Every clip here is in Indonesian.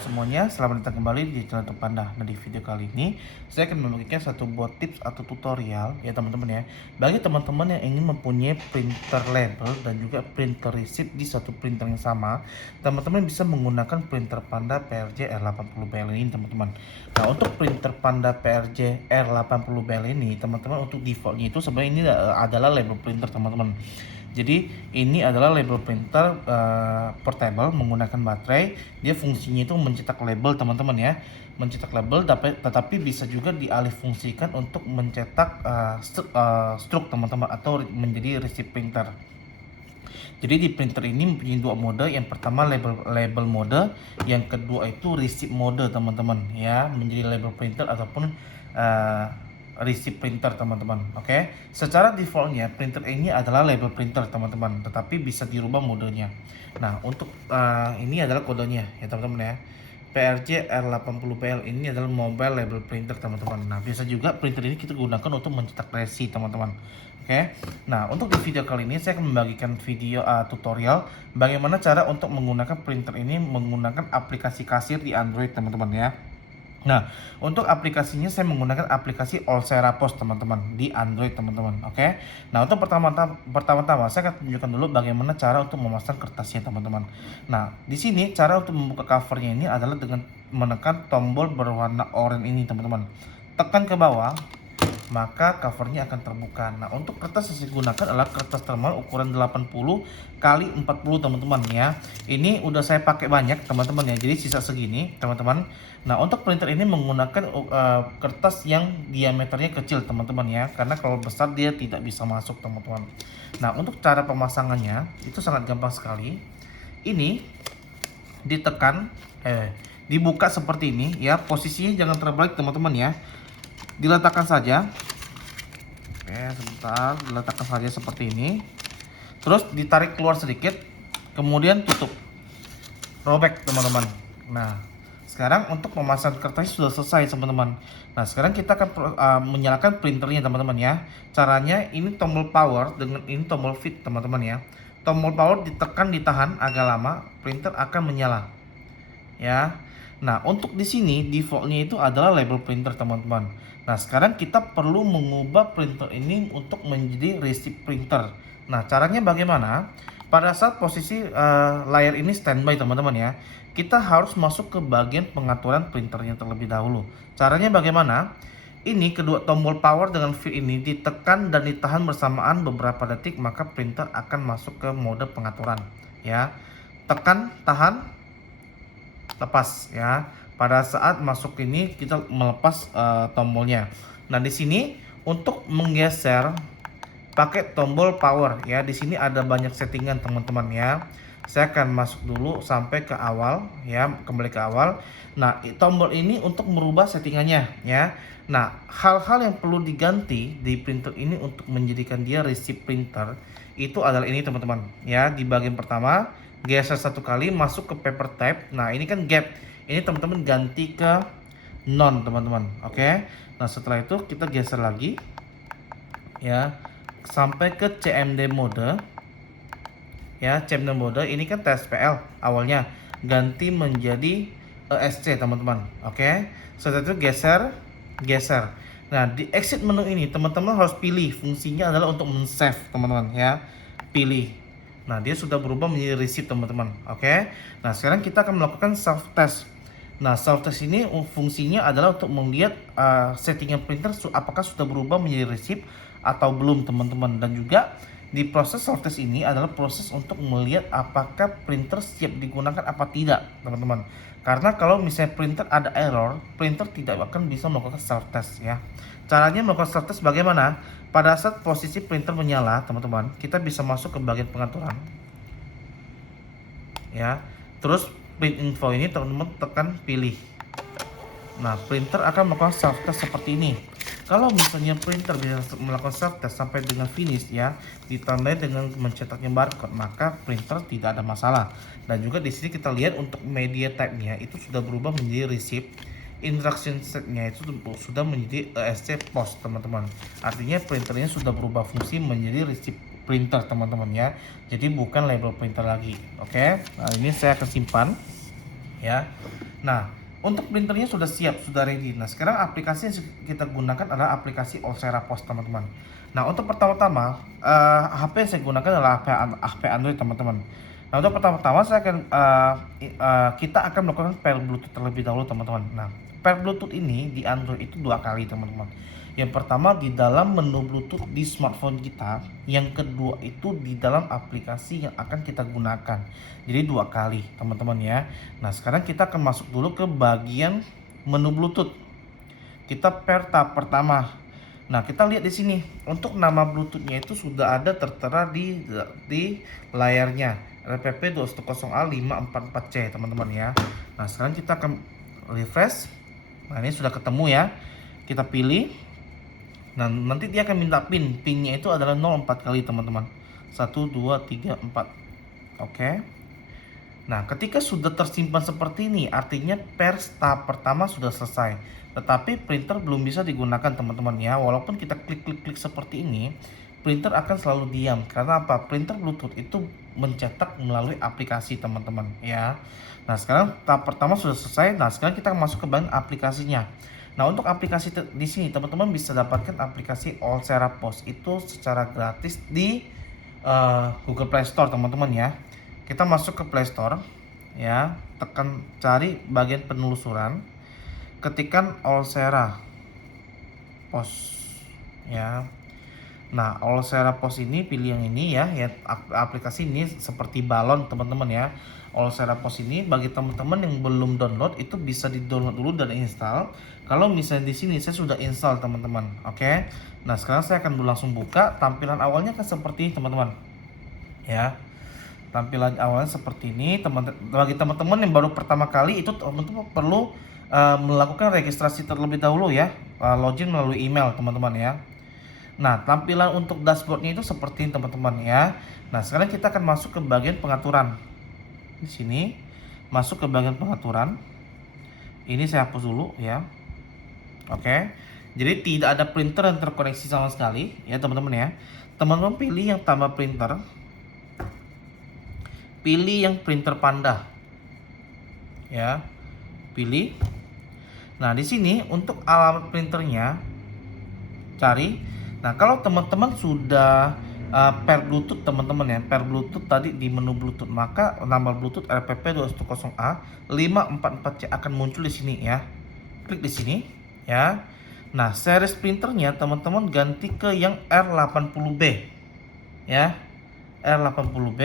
semuanya, selamat datang kembali di channel YouTube Panda. Nah, di video kali ini saya akan membagikan satu buah tips atau tutorial ya teman-teman ya. Bagi teman-teman yang ingin mempunyai printer label dan juga printer receipt di satu printer yang sama, teman-teman bisa menggunakan printer Panda PRJ R80BL ini teman-teman. Nah, untuk printer Panda PRJ R80BL ini teman-teman, untuk defaultnya itu sebenarnya ini adalah label printer teman-teman. Jadi ini adalah label printer portable menggunakan baterai. Dia fungsinya itu mencetak label teman-teman ya, mencetak label, tetapi bisa juga dialihfungsikan untuk mencetak stroke teman-teman, atau menjadi receipt printer. Jadi di printer ini mempunyai dua mode. Yang pertama label mode, yang kedua itu receipt mode teman-teman ya, menjadi label printer ataupun receipt printer teman-teman. Oke. Secara defaultnya printer ini adalah label printer teman-teman, tetapi bisa dirubah modenya. Nah, untuk ini adalah kodenya ya teman-teman ya. PRJ R80BL ini adalah mobile label printer teman-teman. Nah, bisa juga printer ini kita gunakan untuk mencetak resi teman-teman. Oke. Nah, untuk di video kali ini saya akan membagikan video tutorial bagaimana cara untuk menggunakan printer ini menggunakan aplikasi kasir di Android teman-teman ya. Nah, untuk aplikasinya saya menggunakan aplikasi Olsera Post teman-teman di Android teman-teman. Oke. Nah, untuk pertama-tama saya akan tunjukkan dulu bagaimana cara untuk memasang kertasnya teman-teman. Nah, di sini cara untuk membuka covernya ini adalah dengan menekan tombol berwarna oranye ini teman-teman. Tekan ke bawah, maka covernya akan terbuka. Nah, untuk kertas yang saya gunakan adalah kertas thermal ukuran 80 kali 40 teman-teman ya. Ini udah saya pakai banyak teman-teman ya, jadi sisa segini teman-teman. Nah, untuk printer ini menggunakan kertas yang diameternya kecil teman-teman ya, karena kalau besar dia tidak bisa masuk teman-teman. Nah, untuk cara pemasangannya itu sangat gampang sekali. Ini ditekan, dibuka seperti ini ya, posisinya jangan terbalik teman-teman ya. Diletakkan saja. Oke, sebentar, diletakkan saja seperti ini. Terus ditarik keluar sedikit, kemudian tutup. Robek teman-teman. Nah, sekarang untuk pemasangan kertasnya sudah selesai teman-teman. Nah, sekarang kita akan menyalakan printernya teman-teman ya. Caranya ini tombol power dengan ini tombol fit teman-teman ya. Tombol power ditekan, ditahan agak lama, printer akan menyala. Ya. Nah, untuk di sini defaultnya itu adalah label printer teman-teman. Nah, sekarang kita perlu mengubah printer ini untuk menjadi receipt printer. Nah, caranya bagaimana? Pada saat posisi layar ini standby teman-teman ya, kita harus masuk ke bagian pengaturan printernya terlebih dahulu. Caranya bagaimana? Ini kedua tombol power dengan fit ini ditekan dan ditahan bersamaan beberapa detik, maka printer akan masuk ke mode pengaturan ya. Tekan, tahan, lepas ya. Pada saat masuk ini kita melepas tombolnya. Nah, di sini untuk menggeser pakai tombol power ya. Di sini ada banyak settingan teman-teman ya. Saya akan masuk dulu sampai ke awal ya, kembali ke awal. Nah, tombol ini untuk merubah settingannya ya. Nah, hal-hal yang perlu diganti di printer ini untuk menjadikan dia receipt printer itu adalah ini teman-teman ya. Di bagian pertama geser satu kali, masuk ke paper type. Nah, ini kan gap. Ini teman-teman ganti ke non teman-teman. Oke. Nah, setelah itu kita geser lagi ya sampai ke CMD mode. Ya, CMD mode ini kan TSPL awalnya, ganti menjadi ESC teman-teman. Oke. Setelah itu geser. Nah, di exit menu ini teman-teman harus pilih, fungsinya adalah untuk men-save teman-teman ya. Pilih. Nah, dia sudah berubah menjadi receipt teman-teman. Oke. Nah, sekarang kita akan melakukan self test. Nah, self test ini fungsinya adalah untuk melihat settingan printer apakah sudah berubah menjadi receipt atau belum teman-teman. Dan juga di proses self test ini adalah proses untuk melihat apakah printer siap digunakan apa tidak teman-teman. Karena kalau misalnya printer ada error, printer tidak akan bisa melakukan self test ya. Caranya melakukan self test bagaimana? Pada saat posisi printer menyala teman-teman, kita bisa masuk ke bagian pengaturan ya. Terus print info ini teman-teman tekan pilih. Nah, printer akan melakukan self test seperti ini. Kalau misalnya printer bisa melakukan self test sampai dengan finish ya, ditandai dengan mencetaknya barcode, maka printer tidak ada masalah. Dan juga di sini kita lihat untuk media type-nya itu sudah berubah menjadi receipt. Instruction set-nya itu sudah menjadi ESC post teman-teman. Artinya printernya sudah berubah fungsi menjadi receipt printer teman-teman ya. Jadi bukan label printer lagi. Oke. Nah, ini saya akan simpan. ya. Nah, untuk printernya sudah siap, sudah ready. Nah, sekarang aplikasi yang kita gunakan adalah aplikasi Olsera Post, teman-teman. Nah, untuk pertama-tama HP yang saya gunakan adalah HP Android, teman-teman. Nah, untuk pertama-tama saya akan kita akan melakukan pair Bluetooth terlebih dahulu, teman-teman. Nah, pair Bluetooth ini di Android itu 2 kali, teman-teman. Yang pertama di dalam menu Bluetooth di smartphone kita, yang kedua itu di dalam aplikasi yang akan kita gunakan. Jadi 2 kali, teman-teman ya. Nah, sekarang kita akan masuk dulu ke bagian menu Bluetooth. Kita pair tahap pertama. Nah, kita lihat di sini untuk nama Bluetoothnya itu sudah ada tertera di layarnya, RPP 210A544C, teman-teman ya. Nah, sekarang kita akan refresh. Nah, ini sudah ketemu ya. Kita pilih. Nah, nanti dia akan minta pinnya itu adalah 04 kali, teman-teman. 1 2 3 4. Oke. Nah, ketika sudah tersimpan seperti ini, artinya pair tahap pertama sudah selesai. Tetapi printer belum bisa digunakan, teman-teman ya. Walaupun kita klik seperti ini, printer akan selalu diam. Karena apa? Printer Bluetooth itu mencetak melalui aplikasi, teman-teman ya. Nah, sekarang tahap pertama sudah selesai. Nah, sekarang kita masuk ke bagian aplikasinya. Nah, untuk aplikasi di sini teman-teman bisa dapatkan aplikasi Olsera Post itu secara gratis di Google Play Store, teman-teman ya. Kita masuk ke Play Store ya, tekan cari bagian penelusuran, ketikan Olsera Post ya. Nah, Olsera Post ini pilih yang ini ya, aplikasi ini seperti balon, teman-teman ya. Olsera Post ini bagi teman-teman yang belum download itu bisa di-download dulu dan install. Kalau misalnya di sini saya sudah install, teman-teman. Oke. Nah, sekarang saya akan langsung buka. Tampilan awalnya kan seperti ini, teman-teman. Ya. Tampilan awalnya seperti ini, bagi teman-teman yang baru pertama kali itu teman-teman perlu melakukan registrasi terlebih dahulu ya. Login melalui email, teman-teman ya. Nah, tampilan untuk dashboardnya itu seperti ini, teman-teman ya. Nah, sekarang kita akan masuk ke bagian pengaturan. Di sini masuk ke bagian pengaturan. Ini saya hapus dulu ya. Oke. Jadi tidak ada printer yang terkoneksi sama sekali ya, teman-teman ya. Teman-teman pilih yang tambah printer. Pilih yang printer Panda. Ya. Pilih. Nah, di sini untuk alamat printernya cari. Nah, kalau teman-teman sudah pair Bluetooth, teman-teman ya, pair Bluetooth tadi di menu Bluetooth, maka nama Bluetooth RPP 210A544C akan muncul di sini ya. Klik di sini ya. Nah, series printernya teman-teman ganti ke yang R80B ya. R80B.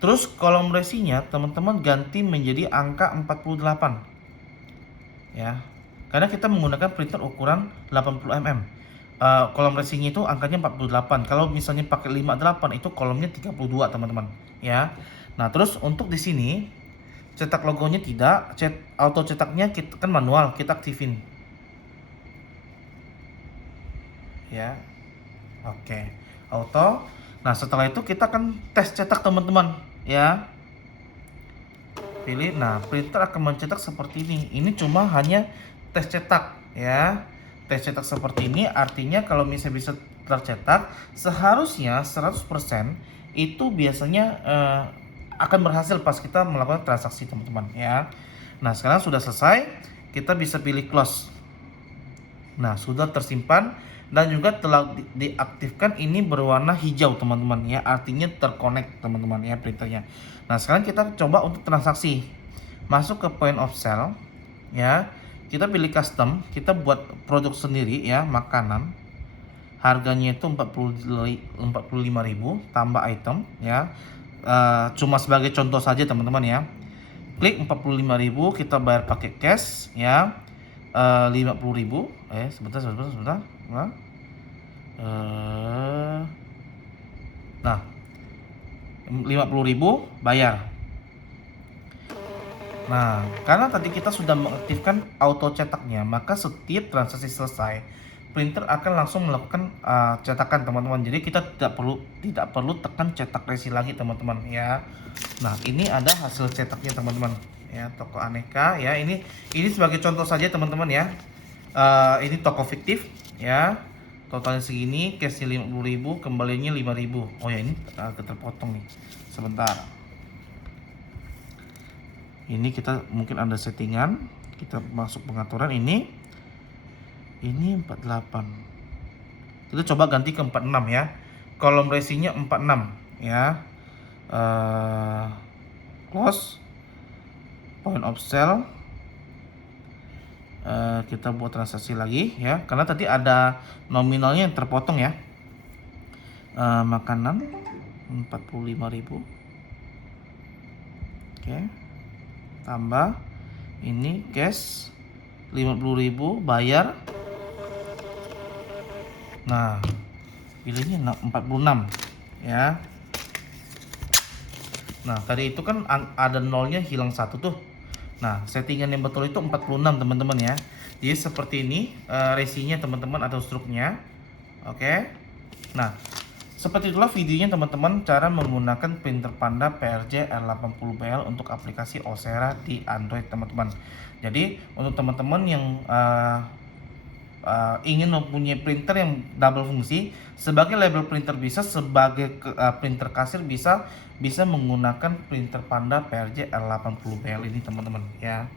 Terus kolom resinya teman-teman ganti menjadi angka 48 ya. Karena kita menggunakan printer ukuran 80 mm. Kolom racingnya itu angkanya 48. Kalau misalnya pakai 58 itu kolomnya 32, teman-teman ya. Nah, terus untuk di sini cetak logonya tidak, auto cetaknya kita kan manual, kita aktifin ya. Oke, auto. Nah, setelah itu kita akan tes cetak, teman-teman ya. Pilih. Nah, printer akan mencetak seperti ini. Ini cuma hanya tes cetak ya. Tes cetak seperti ini artinya kalau misalnya bisa tercetak seharusnya 100% itu biasanya akan berhasil pas kita melakukan transaksi, teman-teman ya. Nah, sekarang sudah selesai, kita bisa pilih close. Nah, sudah tersimpan dan juga telah diaktifkan, ini berwarna hijau, teman-teman ya, artinya terkonek, teman-teman ya, printernya. Nah, sekarang kita coba untuk transaksi. Masuk ke point of sale ya. Kita pilih custom, kita buat produk sendiri ya, makanan. Harganya itu 45.000 tambah item ya. Cuma sebagai contoh saja, teman-teman ya. Klik 45.000, kita bayar pakai cash ya. 50.000. Sebentar. Nah, 50.000 bayar. Nah, karena tadi kita sudah mengaktifkan auto cetaknya, maka setiap transaksi selesai, printer akan langsung melakukan cetakan, teman-teman. Jadi kita tidak perlu tekan cetak resi lagi, teman-teman ya. Nah, ini ada hasil cetaknya, teman-teman ya, toko aneka ya. Ini sebagai contoh saja, teman-teman ya. Ini toko fiktif ya. Totalnya segini, cashnya 50.000, kembalinya 5.000. Oh ya, ini agak terpotong nih. Sebentar. Ini kita mungkin ada settingan, kita masuk pengaturan ini 48. Kita coba ganti ke 46 ya. Kolom resinya 46 ya. Close, point of sale. Kita buat transaksi lagi ya, karena tadi ada nominalnya yang terpotong ya. Makanan 45.000. Oke. Tambah ini cash 50.000, bayar. Nah, pilihnya 46 ya. Nah, tadi itu kan ada nolnya hilang satu tuh. Nah, settingan yang betul itu 46 teman-teman ya. Jadi seperti ini resinya teman-teman atau struknya. Oke. Nah, seperti itulah videonya teman-teman, cara menggunakan printer Panda PRJ R80BL untuk aplikasi Osera di Android teman-teman. Jadi untuk teman-teman yang ingin mempunyai printer yang double fungsi, sebagai label printer bisa, sebagai printer kasir bisa menggunakan printer Panda PRJ R80BL ini teman-teman ya.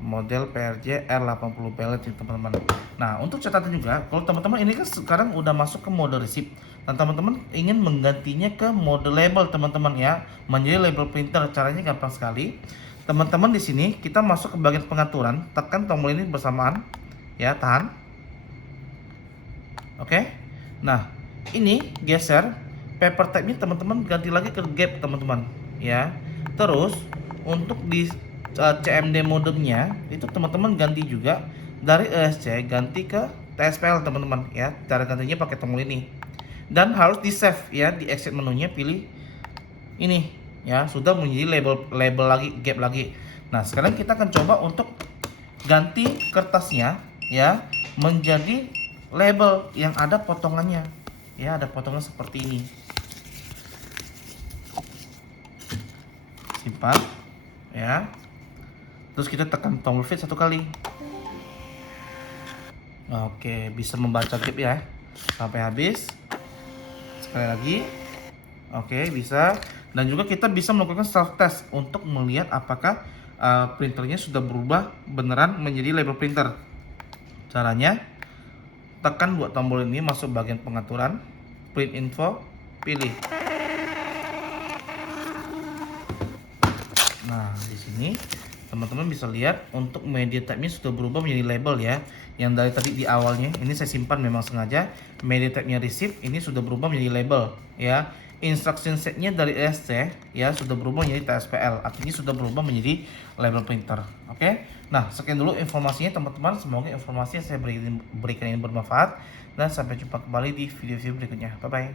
Model PRJ R80BL ini teman-teman. Nah, untuk catatan juga, kalau teman-teman ini kan sekarang udah masuk ke mode receipt, dan teman-teman ingin menggantinya ke mode label teman-teman ya, menjadi label printer. Caranya gampang sekali. Teman-teman di sini kita masuk ke bagian pengaturan, tekan tombol ini bersamaan ya, tahan. Oke. Nah, ini geser paper type-nya teman-teman, ganti lagi ke gap teman-teman ya. Terus untuk di CMD modemnya itu teman-teman ganti juga dari ESC ganti ke TSPL teman-teman ya. Cara gantinya pakai tombol ini. Dan harus di save ya, di exit menunya pilih ini ya, sudah menjadi label lagi, gap lagi. Nah, sekarang kita akan coba untuk ganti kertasnya ya menjadi label yang ada potongannya ya, ada potongan seperti ini. Simpan ya, terus kita tekan tombol fit satu kali. Oke, bisa membaca gap ya sampai habis. Sekali lagi. Oke, bisa. Dan juga kita bisa melakukan self test untuk melihat apakah printernya sudah berubah beneran menjadi label printer. Caranya, tekan dua tombol ini, masuk bagian pengaturan, print info, pilih. Nah, di sini teman-teman bisa lihat untuk media type-nya sudah berubah menjadi label ya. Yang dari tadi di awalnya ini saya simpan memang sengaja, media type-nya receipt ini sudah berubah menjadi label ya. Instruction set-nya dari ESC ya sudah berubah menjadi TSPL, artinya sudah berubah menjadi label printer. Oke. Nah, sekian dulu informasinya teman-teman. Semoga informasi yang saya berikan ini bermanfaat, dan sampai jumpa kembali di video-video berikutnya. Bye bye.